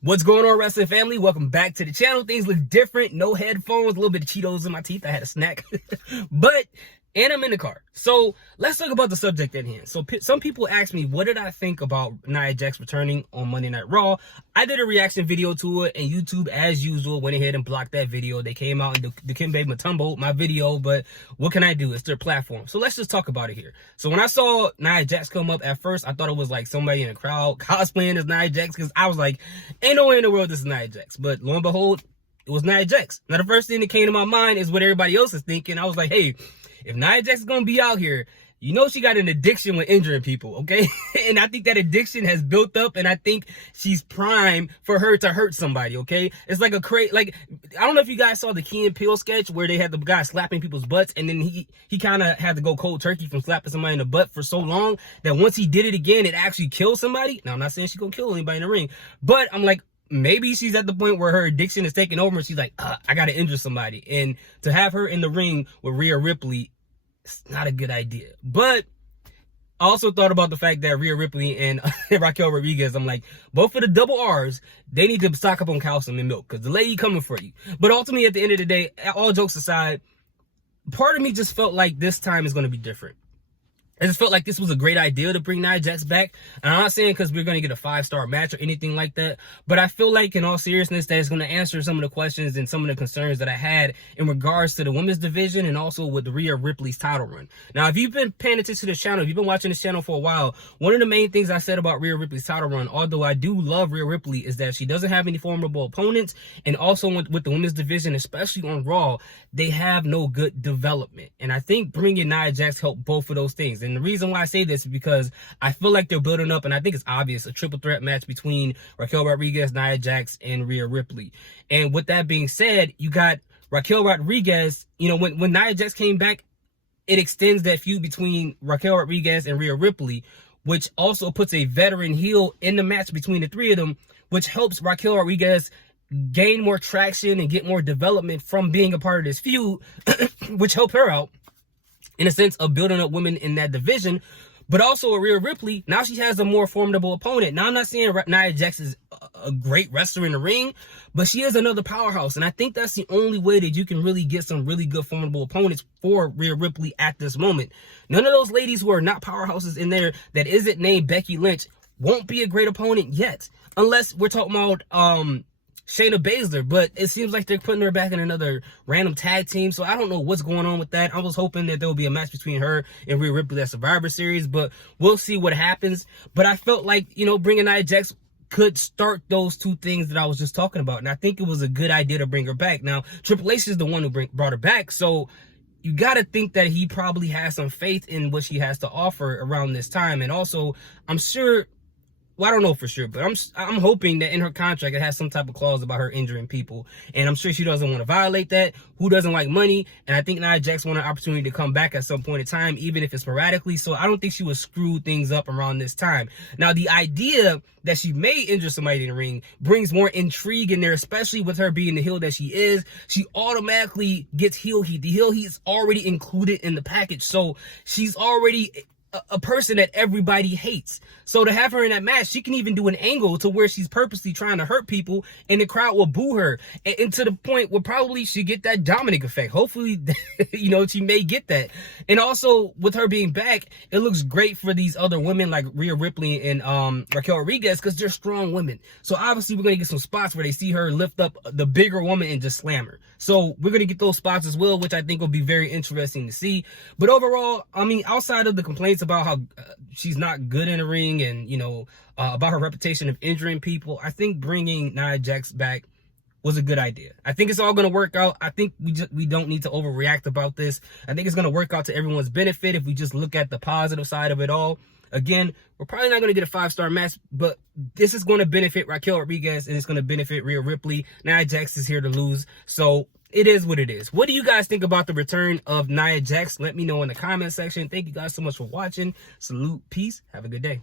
What's going on, wrestling family? Welcome back to the channel. Things look different. No headphones, a little bit of Cheetos in my teeth. I had a snack. And I'm in the car. So let's talk about the subject at hand. So some people ask me, what did I think about Nia Jax returning on Monday Night Raw? I did a reaction video to it, and YouTube, as usual, went ahead and blocked that video. They came out and Dikembe Mutombo my video, but what can I do? It's their platform. So let's just talk about it here. So when I saw Nia Jax come up at first, I thought it was like somebody in the crowd cosplaying as Nia Jax, because I was like, ain't no way in the world this is Nia Jax. But lo and behold, it was Nia Jax. Now, the first thing that came to my mind is what everybody else is thinking. I was like, hey, if Nia Jax is going to be out here, you know she got an addiction with injuring people, okay? And I think that addiction has built up, and I think she's prime for her to hurt somebody, okay? It's like I don't know if you guys saw the Key and Peele sketch where they had the guy slapping people's butts, and then he kind of had to go cold turkey from slapping somebody in the butt for so long that once he did it again, it actually killed somebody. Now, I'm not saying she's going to kill anybody in the ring, but I'm like, maybe she's at the point where her addiction is taking over and she's like, I got to injure somebody. And to have her in the ring with Rhea Ripley, it's not a good idea. But I also thought about the fact that Rhea Ripley and Raquel Rodriguez, I'm like, both of the double R's, they need to stock up on calcium and milk because the lady coming for you. But ultimately, at the end of the day, all jokes aside, part of me just felt like this time is going to be different. I just felt like this was a great idea to bring Nia Jax back. And I'm not saying because we're going to get a 5-star match or anything like that. But I feel like, in all seriousness, that it's going to answer some of the questions and some of the concerns that I had in regards to the women's division and also with the Rhea Ripley's title run. Now, if you've been paying attention to this channel, if you've been watching this channel for a while, one of the main things I said about Rhea Ripley's title run, although I do love Rhea Ripley, is that she doesn't have any formidable opponents. And also with the women's division, especially on Raw, they have no good development. And I think bringing Nia Jax helped both of those things. And the reason why I say this is because I feel like they're building up, and I think it's obvious, a triple threat match between Raquel Rodriguez, Nia Jax, and Rhea Ripley. And with that being said, you got Raquel Rodriguez, you know, when Nia Jax came back, it extends that feud between Raquel Rodriguez and Rhea Ripley, which also puts a veteran heel in the match between the three of them, which helps Raquel Rodriguez gain more traction and get more development from being a part of this feud, which helped her out in a sense of building up women in that division. But also with Rhea Ripley, now she has a more formidable opponent. Now, I'm not saying Nia Jax is a great wrestler in the ring, but she is another powerhouse. And I think that's the only way that you can really get some really good formidable opponents for Rhea Ripley at this moment. None of those ladies who are not powerhouses in there that isn't named Becky Lynch won't be a great opponent yet. Unless we're talking about Shayna Baszler, but it seems like they're putting her back in another random tag team, so I don't know what's going on with that. I was hoping that there would be a match between her and Rhea Ripley at Survivor Series, but we'll see what happens. But I felt like, you know, bringing Nia Jax could start those two things that I was just talking about, and I think it was a good idea to bring her back. Now, Triple H is the one who brought her back, so you got to think that he probably has some faith in what she has to offer around this time. And also, I'm sure, well, I don't know for sure, but I'm hoping that in her contract it has some type of clause about her injuring people. And I'm sure she doesn't want to violate that. Who doesn't like money? And I think Nia Jax wanted an opportunity to come back at some point in time, even if it's sporadically. So I don't think she would screw things up around this time. Now, the idea that she may injure somebody in the ring brings more intrigue in there, especially with her being the heel that she is. She automatically gets heel heat. The heel heat is already included in the package. So she's already a person that everybody hates. So to have her in that match, she can even do an angle to where she's purposely trying to hurt people and the crowd will boo her. And to the point where probably she get that Dominic effect. Hopefully, you know, she may get that. And also with her being back, it looks great for these other women like Rhea Ripley and Raquel Rodriguez, because they're strong women. So obviously we're going to get some spots where they see her lift up the bigger woman and just slam her. So we're going to get those spots as well, which I think will be very interesting to see. But overall, I mean, outside of the complaints about how she's not good in the ring and, you know, about her reputation of injuring people, I think bringing Nia Jax back was a good idea. I think it's all going to work out. I think we don't need to overreact about this. I think it's going to work out to everyone's benefit if we just look at the positive side of it all. Again, we're probably not going to get a 5-star match, but this is going to benefit Raquel Rodriguez and it's going to benefit Rhea Ripley. Nia Jax is here to lose, so it is what it is. What do you guys think about the return of Nia Jax? Let me know in the comment section. Thank you guys so much for watching. Salute, peace, have a good day.